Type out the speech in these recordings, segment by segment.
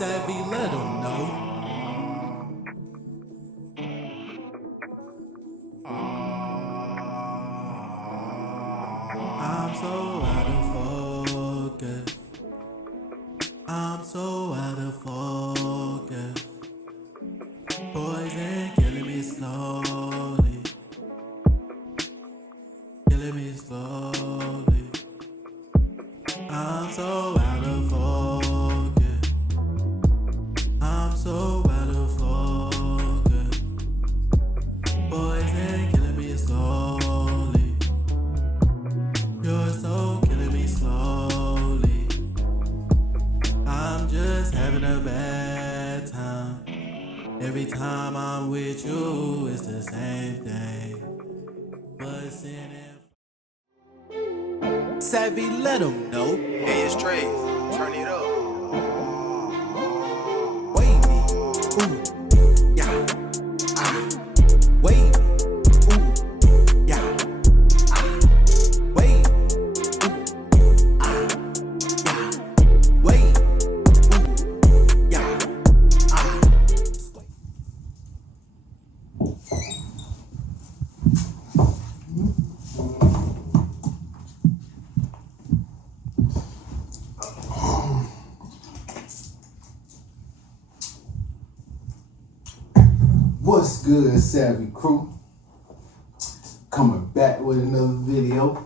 Savvy, let 'em know. I'm so out of focus. I'm so out of focus. Poison killing me slowly. Killing me slowly. I'm so out of focus. I'm so out of focus. Poison killing me slowly. You're so killing me slowly. I'm just having a bad time. Every time I'm with you, it's the same thing. But sin and Savvy, let 'em know. Hey, it's Trey. Turn it up. Wavy, ooh, yeah, ah. Wavy, ooh, yeah, ah. Wavy, ooh, ah, yeah. Wavy, ooh, yeah, ah. What's good, Savvy crew? Coming back with another video.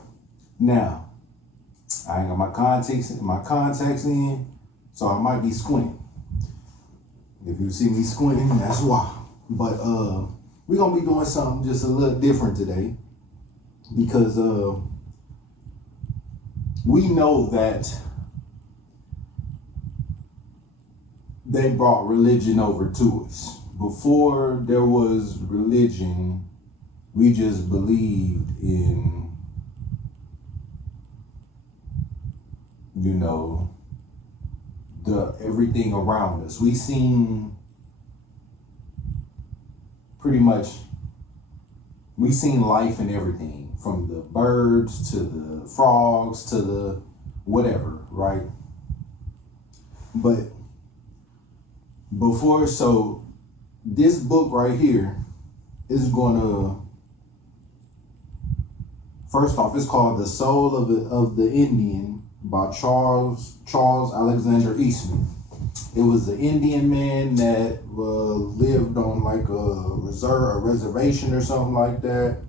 Now, I ain't got my contacts in, so I might be squinting. If you see me squinting, that's why. But we're gonna be doing something just a little different today because we know that they brought religion over to us. Before there was religion, we just believed in, the everything around us. We seen life and everything, from the birds to the frogs to the whatever, right? But this book right here is gonna, first off, it's called The Soul of the Indian by Charles Alexander Eastman. It was an Indian man that lived on like a reservation or something like that.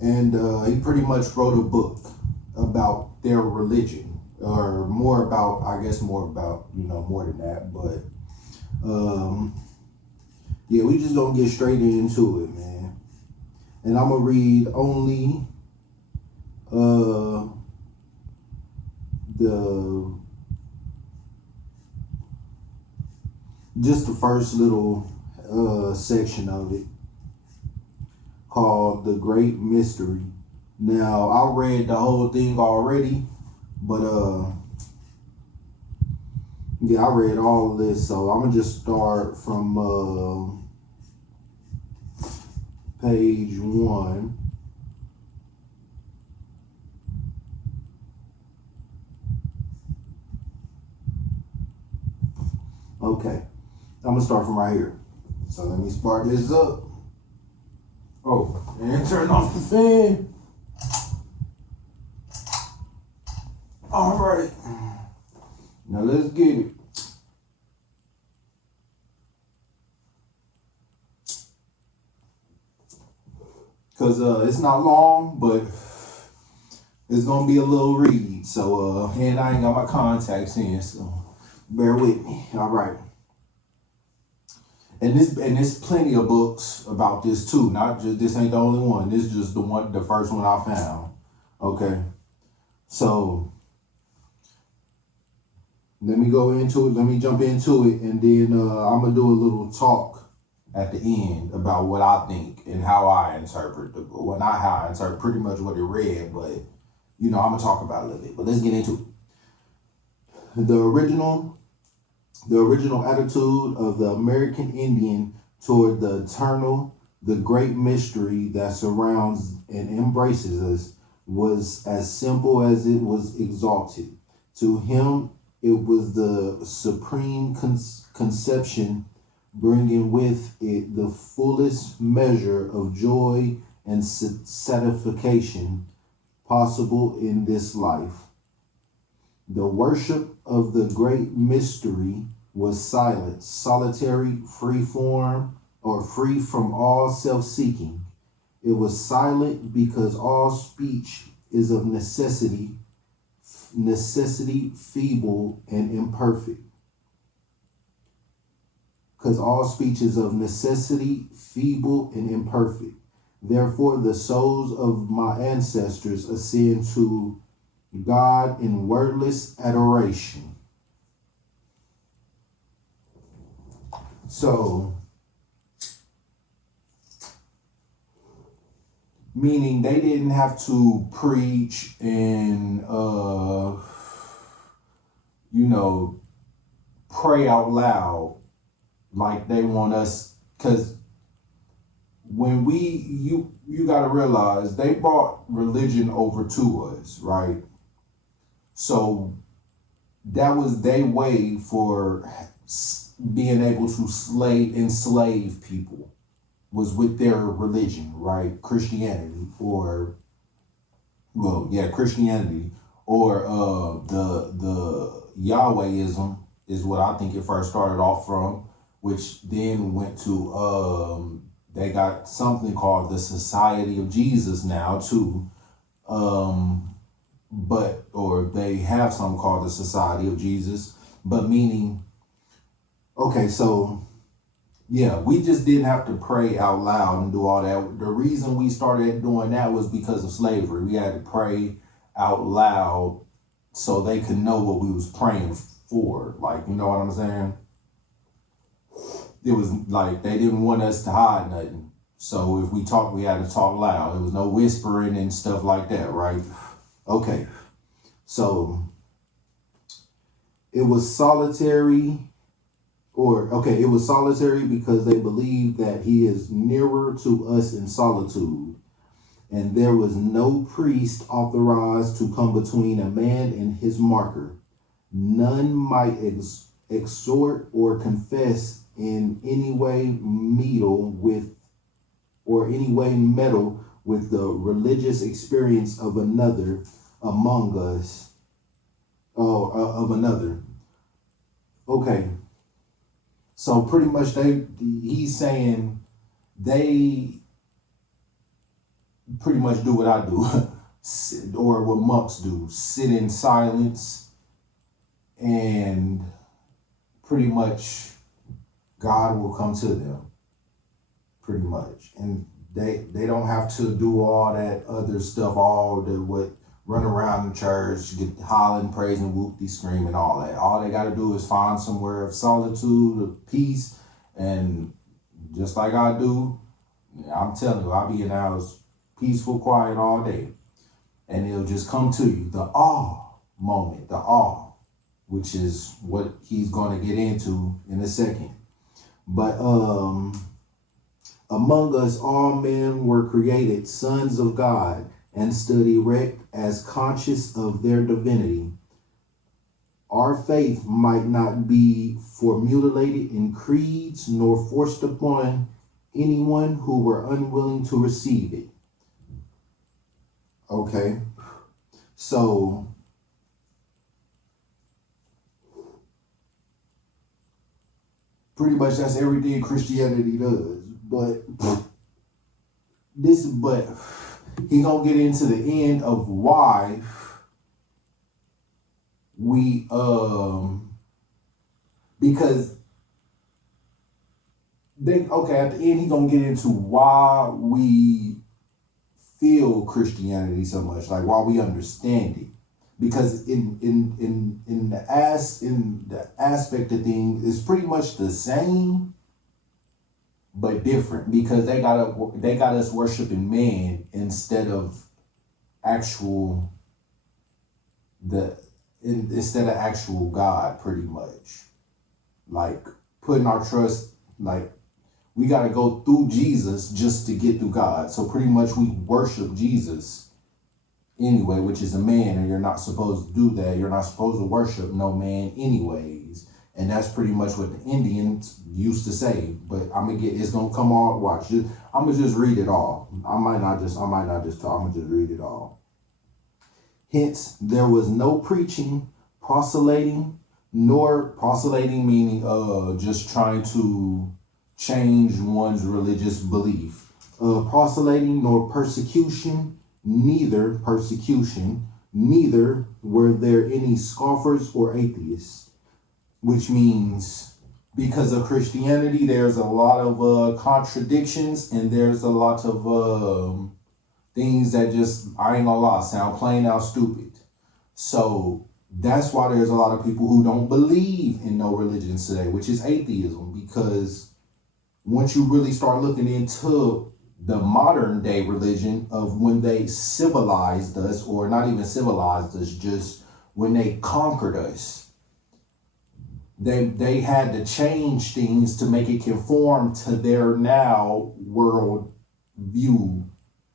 And he pretty much wrote a book about their religion, or more about more than that, but yeah, we just gonna get straight into it, man. And I'm gonna read only the first little section of it, called The Great Mystery. Now, I read the whole thing already, but yeah, I read all of this, so I'm gonna just start from page 1. Okay, I'm gonna start from right here. So let me spark this up. Oh, and turn off the fan. All right, now let's get it. Cause it's not long, but it's gonna be a little read. So and I ain't got my contacts in, so bear with me. All right. And there's plenty of books about this too. Not just, this ain't the only one. This is just the first one I found. Okay. So let me go into it. Let me jump into it, and then I'm gonna do a little talk at the end about what I think and how I interpret not how I interpret pretty much what it read, but I'm gonna talk about it a little bit. But let's get into it. The original attitude of the American Indian toward the eternal, the great mystery that surrounds and embraces us, was as simple as it was exalted. To him, It was the supreme conception, bringing with it the fullest measure of joy and satisfaction possible in this life. The worship of the great mystery was silent, solitary, free from all self-seeking. It was silent because all speech is of necessity, feeble and imperfect. Because all speech is of necessity, feeble and imperfect. Therefore, the souls of my ancestors ascend to God in wordless adoration. So, meaning they didn't have to preach and, pray out loud like they want us. Because when you got to realize they brought religion over to us, right? So that was their way for being able to enslave people, was with their religion, right? Christianity, Christianity, or the Yahwehism is what I think it first started off from, which then went to they got something called the Society of Jesus now too, or they have something called the Society of Jesus, but meaning, okay, so yeah, we just didn't have to pray out loud and do all that. The reason we started doing that was because of slavery. We had to pray out loud so they could know what we was praying for. Like, you know what I'm saying? It was like they didn't want us to hide nothing. So if we talked, we had to talk loud. There was no whispering and stuff like that, right? Okay. So it was solitary. It was solitary because they believed that he is nearer to us in solitude, and there was no priest authorized to come between a man and his marker. None might exhort or confess in any way meddle with the religious experience of another among us. Of another. Okay. So pretty much he's saying they pretty much do what I do, or what monks do, sit in silence, and pretty much God will come to them, pretty much. And they don't have to do all that other stuff, run around the church, get hollering, praising, whoop-de, screaming, all that. All they got to do is find somewhere of solitude, of peace, and just like I do, I'm telling you, I'll be in the house peaceful, quiet all day, and it'll just come to you. The awe moment, which is what he's going to get into in a second. But among us all men were created sons of God, and stood erect as conscious of their divinity. Our faith might not be formulated in creeds nor forced upon anyone who were unwilling to receive it. Okay, so pretty much that's everything Christianity does. But he gonna get into the end of why we because at the end he gonna get into why we feel Christianity so much, like why we understand it. Because in the aspect of things, it's pretty much the same but different, because they got us worshiping man instead of actual God, pretty much. Like putting our trust, like we got to go through Jesus just to get through God. So pretty much we worship Jesus anyway, which is a man, and you're not supposed to do that. You're not supposed to worship no man anyways. And that's pretty much what the Indians used to say. But it's gonna come all, watch. I'm gonna just read it all. I might not just talk, I'm gonna just read it all. Hence, there was no preaching, proselyting, nor proselyting meaning just trying to change one's religious belief. Proselyting nor persecution, neither were there any scoffers or atheists, which means because of Christianity, there's a lot of contradictions, and there's a lot of things that just, I ain't gonna lie, sound plain out stupid. So that's why there's a lot of people who don't believe in no religions today, which is atheism, because once you really start looking into the modern day religion of when they civilized us, or not even civilized us, just when they conquered us, they had to change things to make it conform to their now world view,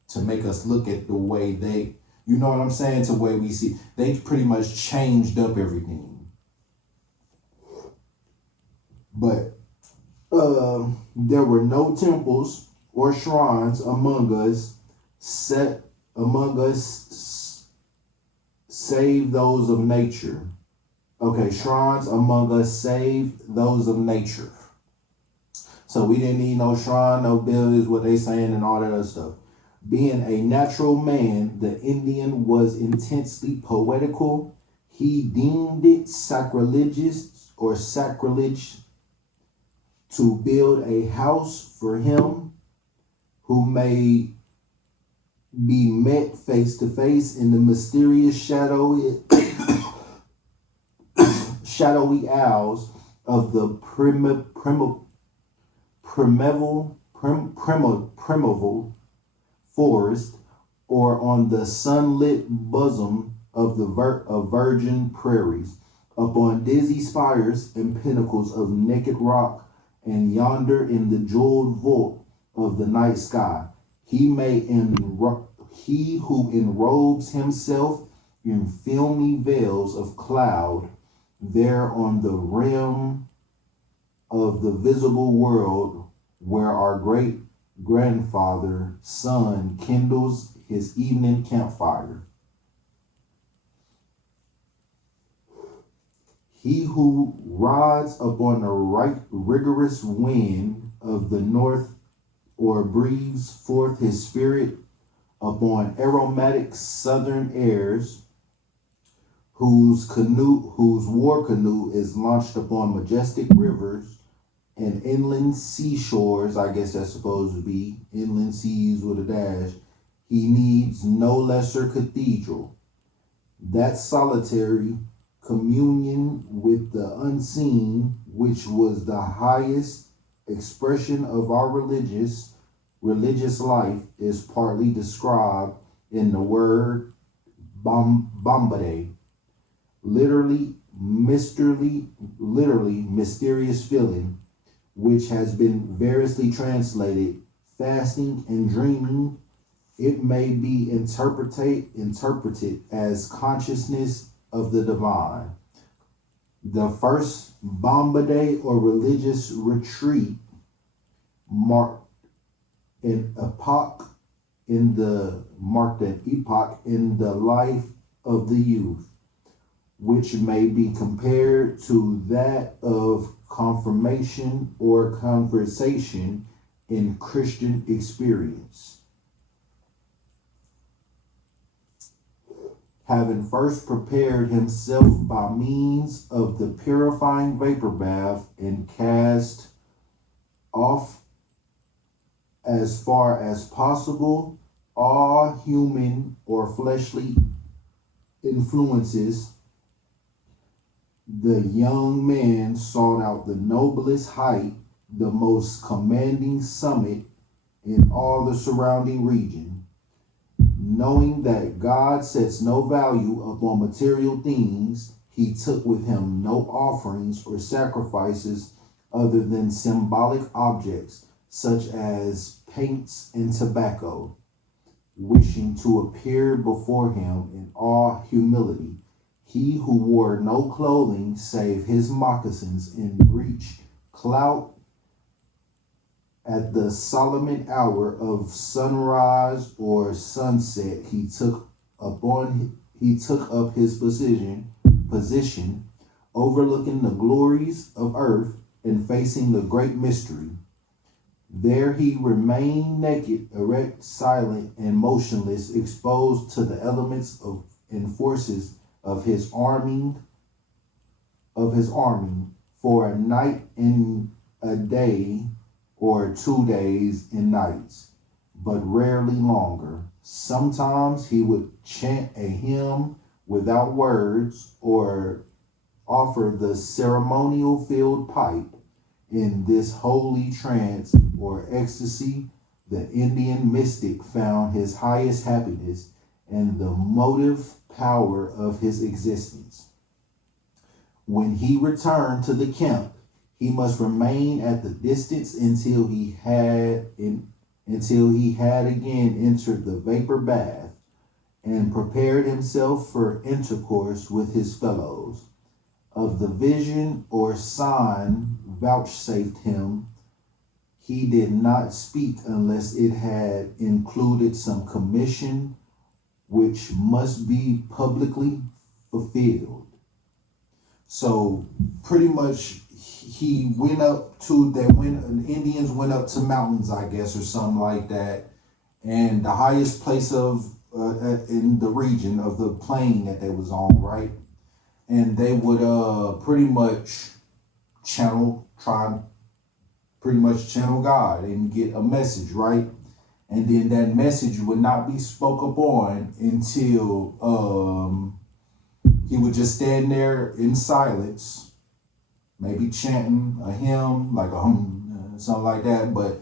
to make us look at the way they, you know what I'm saying, to the way we see. They pretty much changed up everything. But there were no temples or shrines among us, save those of nature. Okay, shrines among us save those of nature. So we didn't need no shrine, no buildings, what they saying, and all that other stuff. Being a natural man, the Indian was intensely poetical. He deemed it sacrilegious or sacrilege to build a house for him who may be met face to face in the mysterious shadowy aisles of the primeval forest, or on the sunlit bosom of the virgin prairies, upon dizzy spires and pinnacles of naked rock, and yonder in the jeweled vault of the night sky, he who enrobes himself in filmy veils of cloud, there on the rim of the visible world, where our great grandfather sun kindles his evening campfire. He who rides upon the rigorous wind of the north, or breathes forth his spirit upon aromatic southern airs, whose war canoe is launched upon majestic rivers and inland seashores, I guess that's supposed to be inland seas with a dash, he needs no lesser cathedral. That solitary communion with the unseen, which was the highest expression of our religious life, is partly described in the word Bombade, literally mysterious feeling, which has been variously translated fasting and dreaming. It may be interpreted as consciousness of the divine. The first Bombade or religious retreat marked an epoch in the life of the youth, which may be compared to that of confirmation or conversation in Christian experience. Having first prepared himself by means of the purifying vapor bath and cast off as far as possible all human or fleshly influences, the young man sought out the noblest height, the most commanding summit in all the surrounding region. Knowing that God sets no value upon material things, he took with him no offerings or sacrifices other than symbolic objects such as paints and tobacco. wishing to appear before him in all humility. He who wore no clothing save his moccasins and breeched clout at the solemn hour of sunrise or sunset, he took up his position overlooking the glories of earth and facing the great mystery. There he remained naked, erect, silent, and motionless, exposed to the elements and forces of his arming for a night and a day or 2 days and nights, but rarely longer. Sometimes he would chant a hymn without words or offer the ceremonial filled pipe. In this holy trance or ecstasy, the Indian mystic found his highest happiness and the motive power of his existence. When he returned to the camp, he must remain at the distance until he had again entered the vapor bath and prepared himself for intercourse with his fellows. Of the vision or sign vouchsafed him, he did not speak unless it had included some commission which must be publicly fulfilled. So pretty much the Indians went up to mountains, I guess, or something like that. And the highest place in the region of the plain that they was on, right? And they would pretty much channel God and get a message, right? And then that message would not be spoke upon until he would just stand there in silence, maybe chanting a hymn, like a something like that, but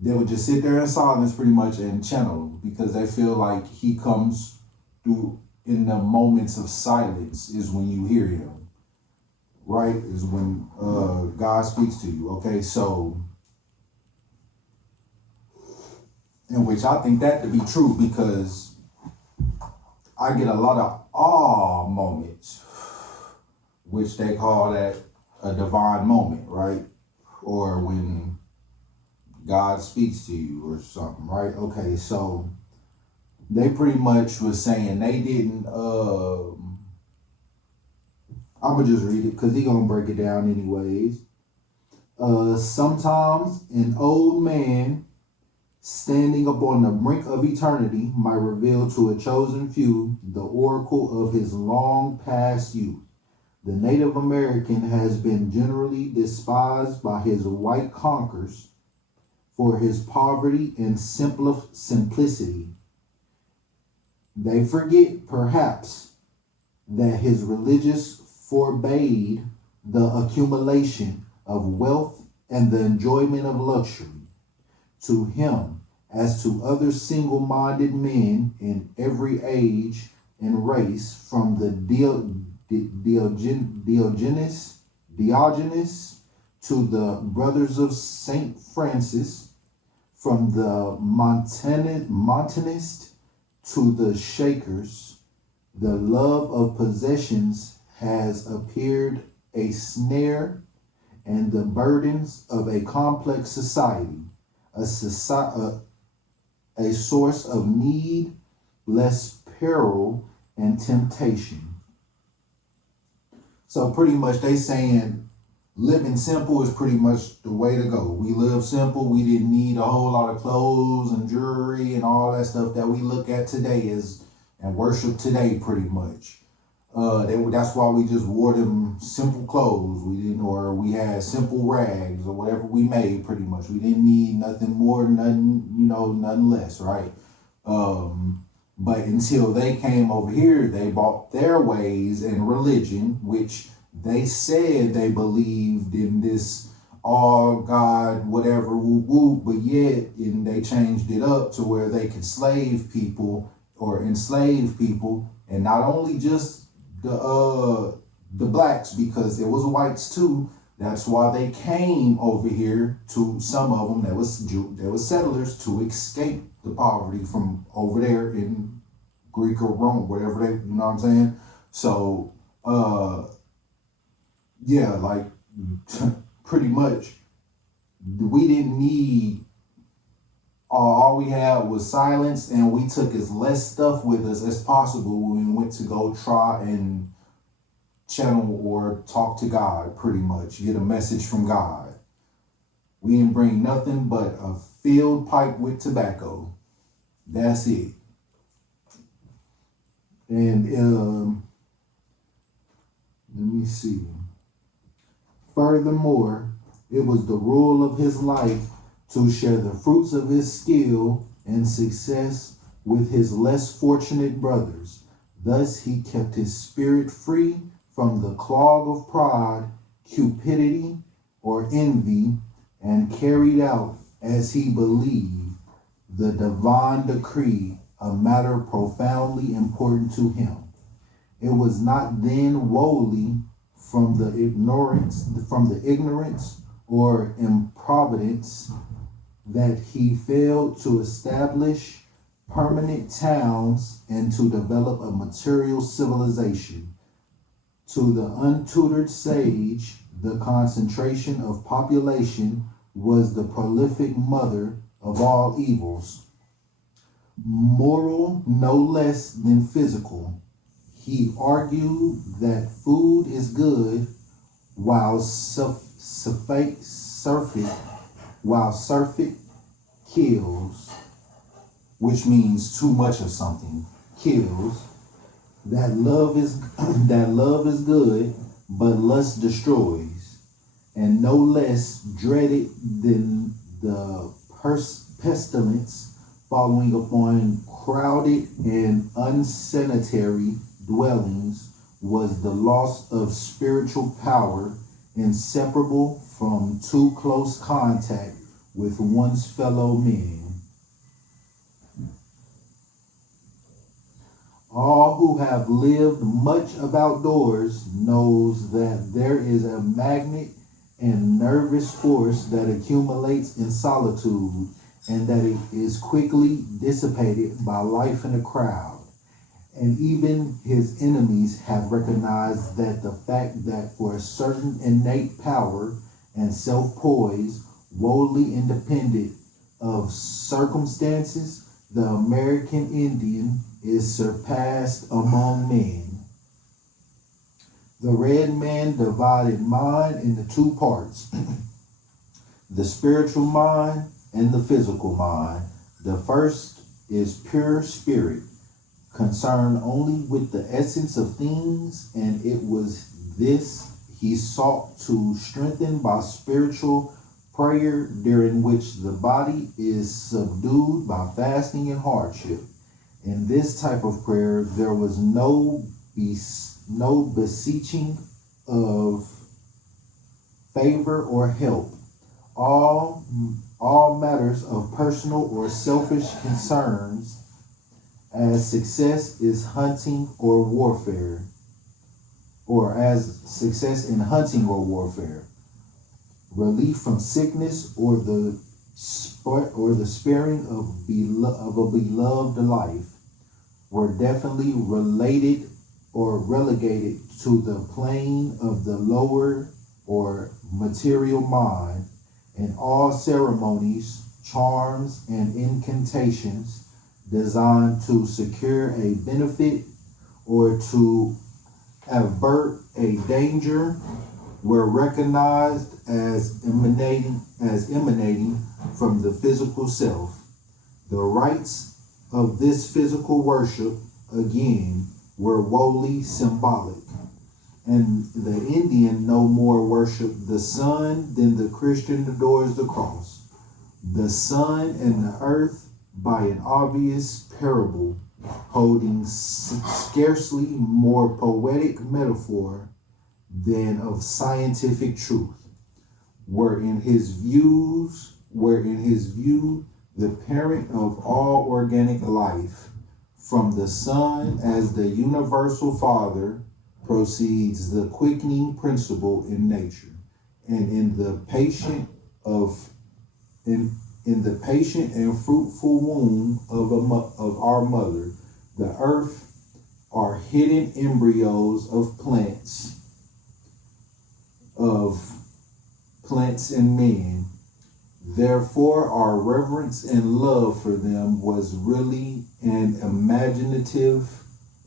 they would just sit there in silence pretty much and channel, because they feel like he comes through in the moments of silence is when you hear him, right? Is when God speaks to you. Okay, so in which I think that to be true, because I get a lot of awe moments, which they call that a divine moment, right? Or when God speaks to you or something, right? Okay, so they pretty much was saying they didn't, I'm going to just read it because he's going to break it down anyways. Sometimes an old man standing upon the brink of eternity might reveal to a chosen few the oracle of his long past youth. The Native American has been generally despised by his white conquerors for his poverty and simplicity. They forget, perhaps, that his religious forbade the accumulation of wealth and the enjoyment of luxury. To him, as to other single-minded men in every age and race, from the Diogenes to the brothers of Saint Francis, from the Montanist to the Shakers, the love of possessions has appeared a snare, and the burdens of a complex society, a source of need, less peril, and temptation. So pretty much they saying living simple is pretty much the way to go. We live simple. We didn't need a whole lot of clothes and jewelry and all that stuff that we look at today and worship today pretty much. That's why we just wore them simple clothes. We had simple rags or whatever we made pretty much. We didn't need nothing more, nothing less, right? But until they came over here, they brought their ways and religion, which they said they believed in this all God, whatever, but yet, and they changed it up to where they could slave people or enslave people, and not only just the blacks, because there was whites too That's why they came over here, to some of them that was settlers, to escape the poverty from over there in Greek or Rome, whatever they, you know what I'm saying? So, yeah, like pretty much we didn't need, all we had was silence, and we took as less stuff with us as possible when we went to go try and channel or talk to God, pretty much get a message from God. We didn't bring nothing but a filled pipe with tobacco. That's it. And let me see. Furthermore, it was the rule of his life to share the fruits of his skill and success with his less fortunate brothers. Thus he kept his spirit free from the clog of pride, cupidity, or envy, and carried out, as he believed, the divine decree, a matter profoundly important to him. It was not then wholly from the ignorance or improvidence that he failed to establish permanent towns and to develop a material civilization. To the untutored sage, the concentration of population was the prolific mother of all evils, moral no less than physical. He argued that food is good while surfeit kills, which means too much of something kills. That love is good, but lust destroys, and no less dreaded than the pestilence following upon crowded and unsanitary dwellings was the loss of spiritual power, inseparable from too close contact with one's fellow men. All who have lived much of outdoors knows that there is a magnet and nervous force that accumulates in solitude, and that it is quickly dissipated by life in a crowd. And even his enemies have recognized that the fact that for a certain innate power and self-poise, wholly independent of circumstances, the American Indian is surpassed among men. The red man divided mind into two parts, the spiritual mind and the physical mind. The first is pure spirit, concerned only with the essence of things, and it was this he sought to strengthen by spiritual prayer, during which the body is subdued by fasting and hardship. In this type of prayer, there was no beseeching of favor or help. All matters of personal or selfish concerns, as success is hunting or warfare, or as success in hunting or warfare, relief from sickness, or the sparing of a beloved life, were definitely related or relegated to the plane of the lower or material mind, and all ceremonies, charms, and incantations designed to secure a benefit or to avert a danger were recognized as emanating from the physical self. The rites of this physical worship, again, were wholly symbolic. And the Indian no more worshiped the sun than the Christian adores the cross. The sun and the earth, by an obvious parable, holding scarcely more poetic metaphor than of scientific truth, were in his view the parent of all organic life. From the sun as the universal father proceeds the quickening principle in nature. and in the patient of in the patient and fruitful womb of our mother, the earth are hidden embryos of plants and men. Therefore, our reverence and love for them was really an imaginative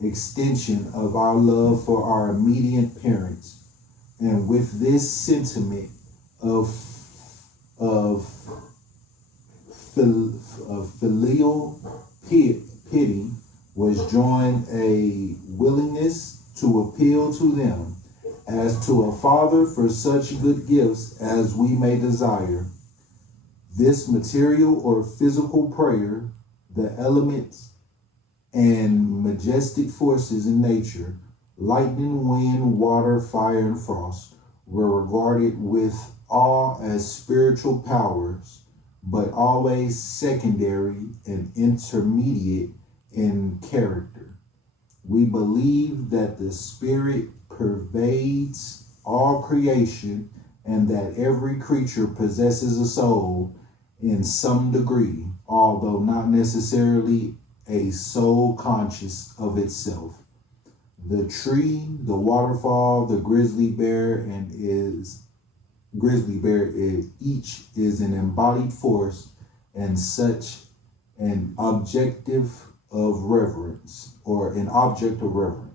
extension of our love for our immediate parents. And with this sentiment of filial pity was joined a willingness to appeal to them as to a father for such good gifts as we may desire. This material or physical prayer, the elements and majestic forces in nature, lightning, wind, water, fire, and frost, were regarded with awe as spiritual powers, but always secondary and intermediate in character. We believe that the Spirit pervades all creation and that every creature possesses a soul in some degree, although not necessarily a soul conscious of itself. The tree, the waterfall, the grizzly bear, each is an embodied force and such an objective of reverence, or an object of reverence.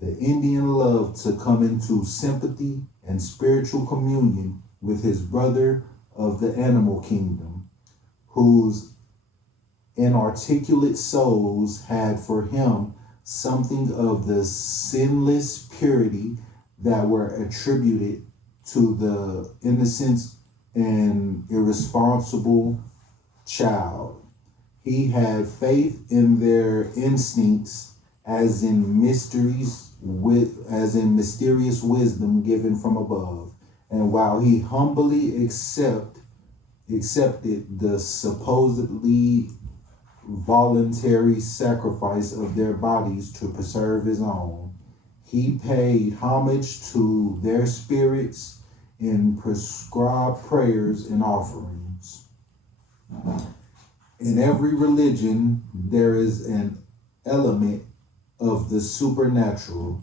The Indian loved to come into sympathy and spiritual communion with his brother of the animal kingdom, whose inarticulate souls had for him something of the sinless purity that were attributed to the innocent and irresponsible child. He had faith in their instincts as in mysterious wisdom given from above. And while he humbly accepted the supposedly voluntary sacrifice of their bodies to preserve his own, he paid homage to their spirits in prescribed prayers and offerings. In every religion, there is an element of the supernatural,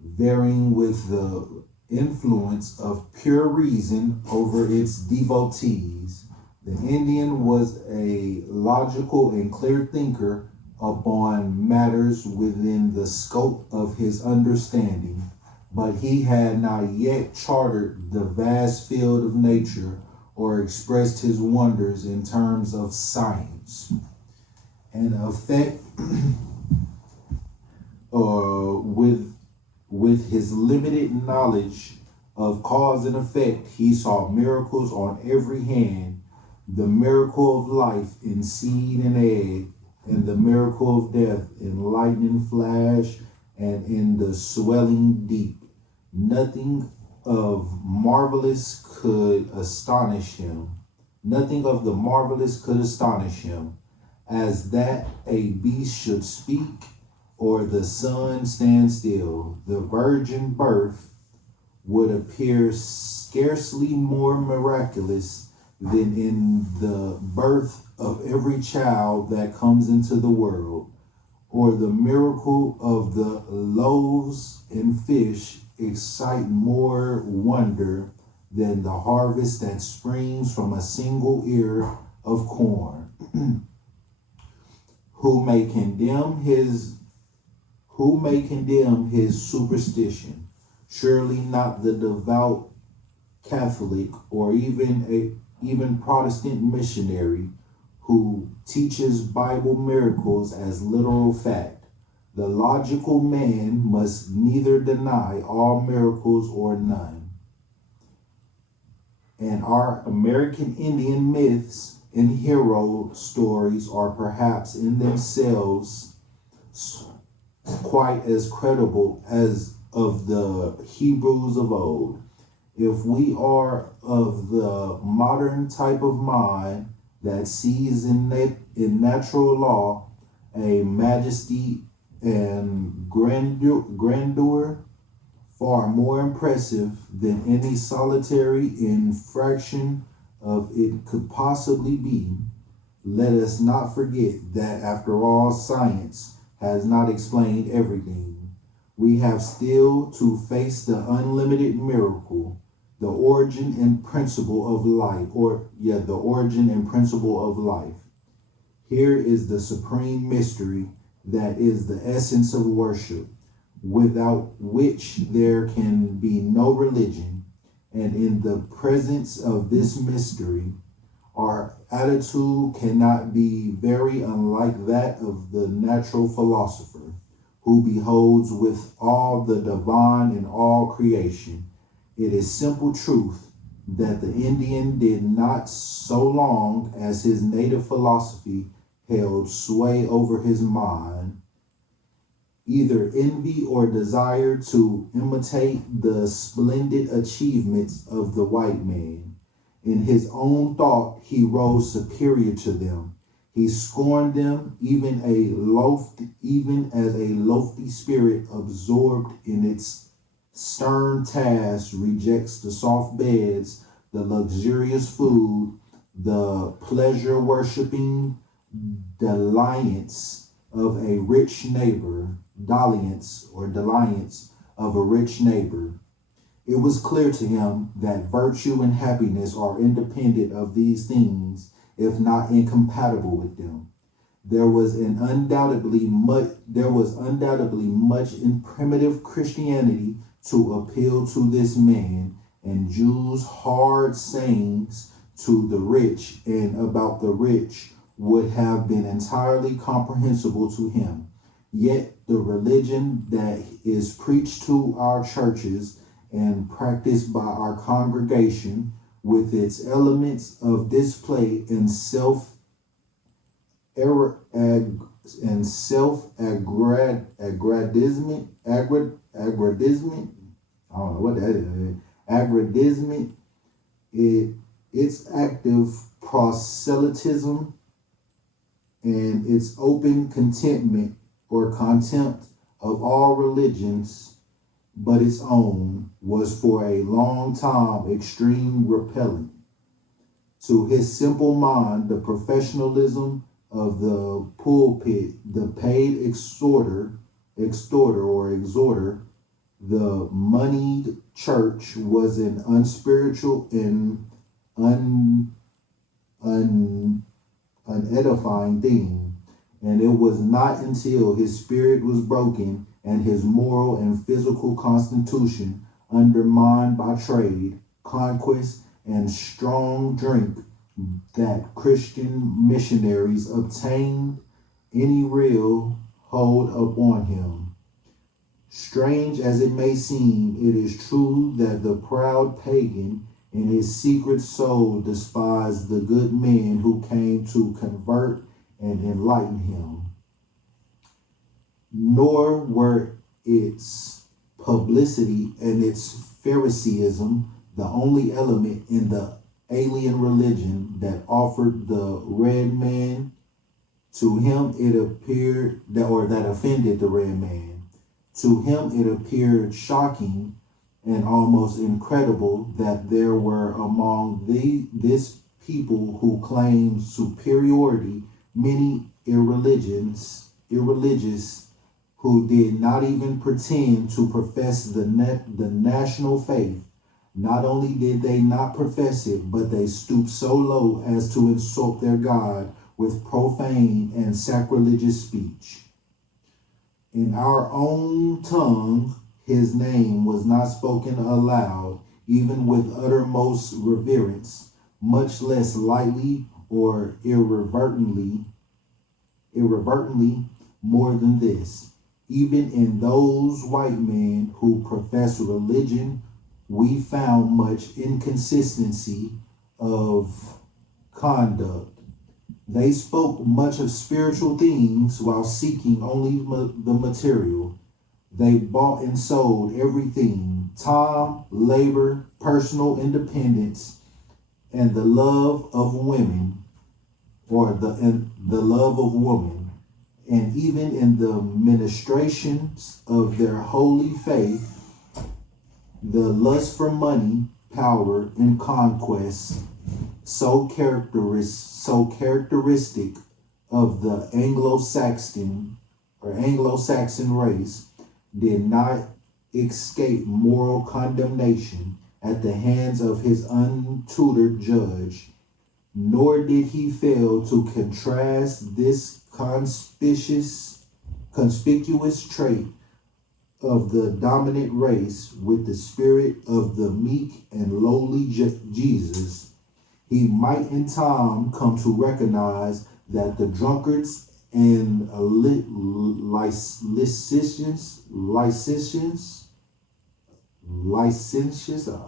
varying with the influence of pure reason over its devotees. The Indian was a logical and clear thinker upon matters within the scope of his understanding, but he had not yet charted the vast field of nature or expressed his wonders in terms of science. And effect, with his limited knowledge of cause and effect, he saw miracles on every hand: the miracle of life in seed and egg, and the miracle of death in lightning flash and in the swelling deep. Nothing of marvelous could astonish him. Nothing of the marvelous could astonish him, as that a beast should speak or the sun stand still. The virgin birth would appear scarcely more miraculous than in the birth of every child that comes into the world, or the miracle of the loaves and fish excite more wonder than the harvest that springs from a single ear of corn. Who may condemn his superstition? Surely not the devout Catholic or even Protestant missionary who teaches Bible miracles as literal fact. The logical man must neither deny all miracles or none. And our American Indian myths and hero stories are perhaps in themselves quite as credible as of the Hebrews of old. If we are of the modern type of mind that sees in natural law a majesty and grandeur far more impressive than any solitary infraction of it could possibly be. Let us not forget that after all, science has not explained everything. We have still to face the unlimited miracle, the origin and principle of life, the origin and principle of life. Here is the supreme mystery that is the essence of worship, without which there can be no religion. And in the presence of this mystery, our attitude cannot be very unlike that of the natural philosopher, who beholds with all the divine in all creation. It is simple truth that the Indian did not, so long as his native philosophy held sway over his mind, either envy or desire to imitate the splendid achievements of the white man. In his own thought, he rose superior to them. He scorned them, even as a lofty spirit absorbed in its stern task rejects the soft beds, the luxurious food, the pleasure-worshipping dalliance of a rich neighbor. Dalliance of a rich neighbor. It was clear to him that virtue and happiness are independent of these things, if not incompatible with them. There was undoubtedly much in primitive Christianity to appeal to this man, and Jews' hard sayings to the rich and about the rich would have been entirely comprehensible to him. Yet the religion that is preached to our churches and practiced by our congregation, with its elements of display and aggrandizement, I don't know what that is. Aggrandizement, its active proselytism, and its open contentment or contempt of all religions but its own, was for a long time extreme repellent. To his simple mind, the professionalism of the pulpit, the paid exhorter, the moneyed church was an unspiritual and unedifying thing. And it was not until his spirit was broken and his moral and physical constitution undermined by trade, conquest, and strong drink that Christian missionaries obtained any real hold upon him. Strange as it may seem, it is true that the proud pagan in his secret soul despised the good men who came to convert and enlighten him. Nor were its publicity and its Phariseeism the only element in the alien religion that offered the red man. To him it appeared that offended the red man. To him it appeared shocking and almost incredible that there were among this people who claimed superiority many irreligious who did not even pretend to profess the national faith. Not only did they not profess it, but they stooped so low as to insult their God with profane and sacrilegious speech. In our own tongue, his name was not spoken aloud, even with uttermost reverence, much less lightly or irreverently more than this. Even in those white men who profess religion, we found much inconsistency of conduct. They spoke much of spiritual things while seeking only the material. They bought and sold everything: time, labor, personal independence, and the love of women, the love of woman. And even in the ministrations of their holy faith, The lust for money, power, and conquest, so characteristic of the Anglo-Saxon race, did not escape moral condemnation at the hands of his untutored judge, nor did he fail to contrast this conspicuous trait of the dominant race with the spirit of the meek and lowly Jesus. He might in time come to recognize that the drunkards and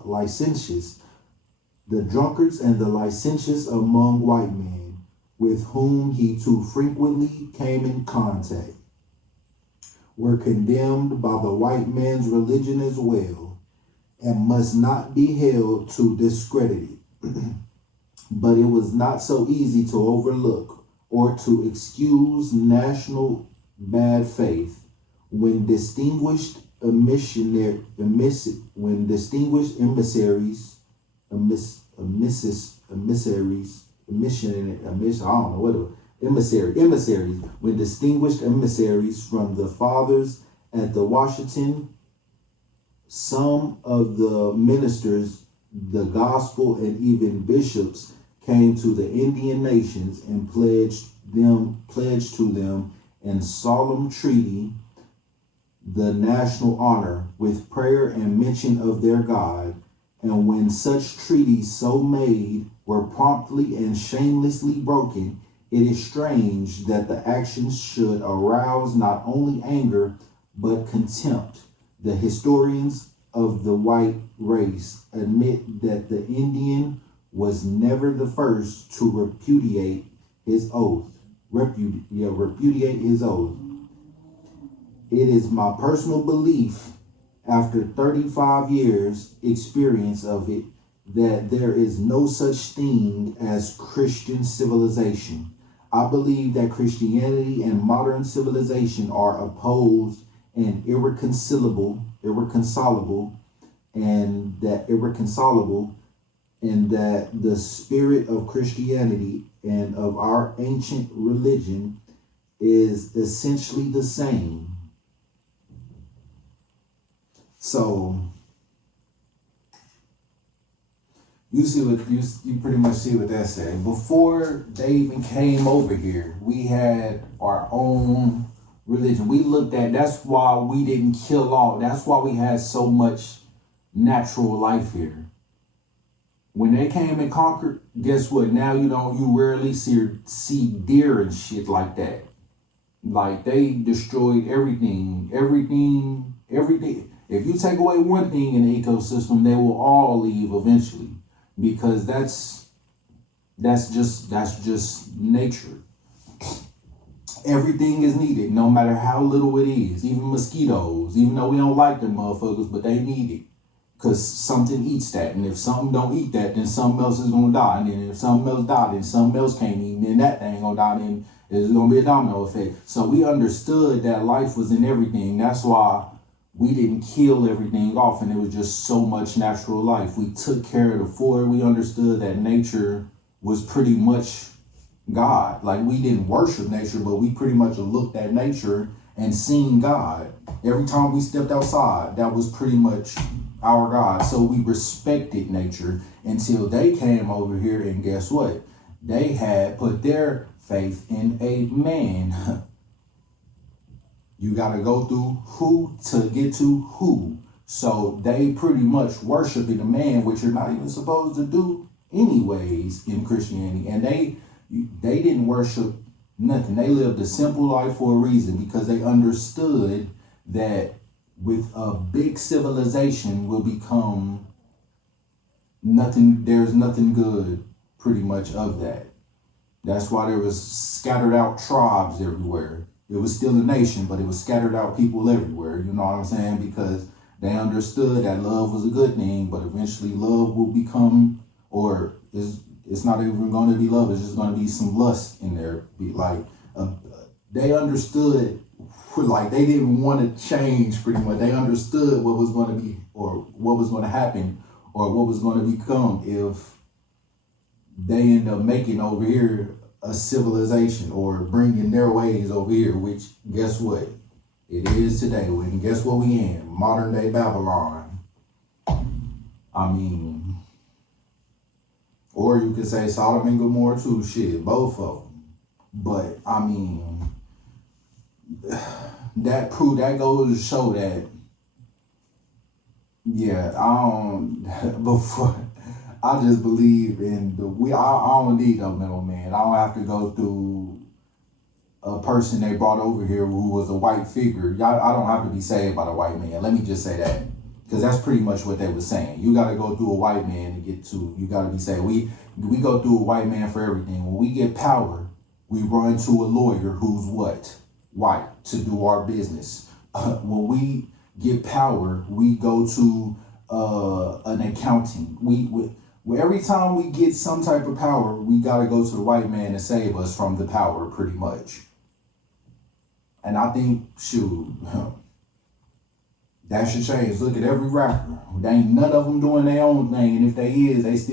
licentious, the drunkards and the licentious among white men, with whom he too frequently came in contact, were condemned by the white man's religion as well, and must not be held to discredit it. But it was not so easy to overlook or to excuse national bad faith when distinguished emissaries, when distinguished emissaries from the fathers at the Washington, some of the ministers, the gospel, and even bishops came to the Indian nations and pledged to them in solemn treaty the national honor with prayer and mention of their God. And when such treaties so made were promptly and shamelessly broken, it is strange that the actions should arouse not only anger but contempt. The historians of the white race admit that the Indian was never the first to repudiate his oath. Repudiate his oath. It is my personal belief, after 35 years experience of it, that there is no such thing as Christian civilization. I believe that Christianity and modern civilization are opposed and irreconcilable, and that the spirit of Christianity and of our ancient religion is essentially the same. So you pretty much see what that said. Before they even came over here, we had our own religion. We looked at, that's why we didn't kill off. That's why we had so much natural life here. When they came and conquered, guess what? Now you rarely see deer and shit like that. Like, they destroyed everything. If you take away one thing in the ecosystem, they will all leave eventually, because that's just nature. Everything is needed, no matter how little it is. Even mosquitoes, even though we don't like them motherfuckers, but they need it, because something eats that. And if something don't eat that, then something else is gonna die. And then if something else die, then something else can't eat, and then that thing gonna die. Then there's gonna be a domino effect. So we understood that life was in everything. That's why we didn't kill everything off, and it was just so much natural life. We took care of the forest. We understood that nature was pretty much God. Like, we didn't worship nature, but we pretty much looked at nature and seen God. Every time we stepped outside, that was pretty much our God. So we respected nature until they came over here, and guess what? They had put their faith in a man. You got to go through who to get to who. So they pretty much worshiping a man, which you're not even supposed to do anyways in Christianity. And they didn't worship nothing. They lived a simple life for a reason, because they understood that with a big civilization will become nothing. There's nothing good pretty much of that. That's why there was scattered out tribes everywhere. It was still a nation, but it was scattered out people everywhere. You know what I'm saying? Because they understood that love was a good thing, but eventually love will become, or it's not even going to be love. It's just going to be some lust in there. They understood like they didn't want to change pretty much. They understood what was going to be or what was going to happen or what was going to become if they end up making over here a civilization or bringing their ways over here, which guess what? It is today. And guess what we in? Modern day Babylon. I mean, or you could say Sodom and Gomorrah too, shit, both of them. But I mean, that goes to show that, yeah, before, I just believe in I don't need no middleman. I don't have to go through a person they brought over here who was a white figure. I don't have to be saved by the white man. Let me just say that. Because that's pretty much what they were saying. You got to go through a white man to get to, you got to be saved. We go through a white man for everything. When we get power, we run to a lawyer who's what? White, to do our business. When we get power, we go to an accounting. Every time we get some type of power, we got to go to the white man to save us from the power, pretty much. And I think, shoot, that should change. Look at every rapper. There ain't none of them doing their own thing. And if they is, they still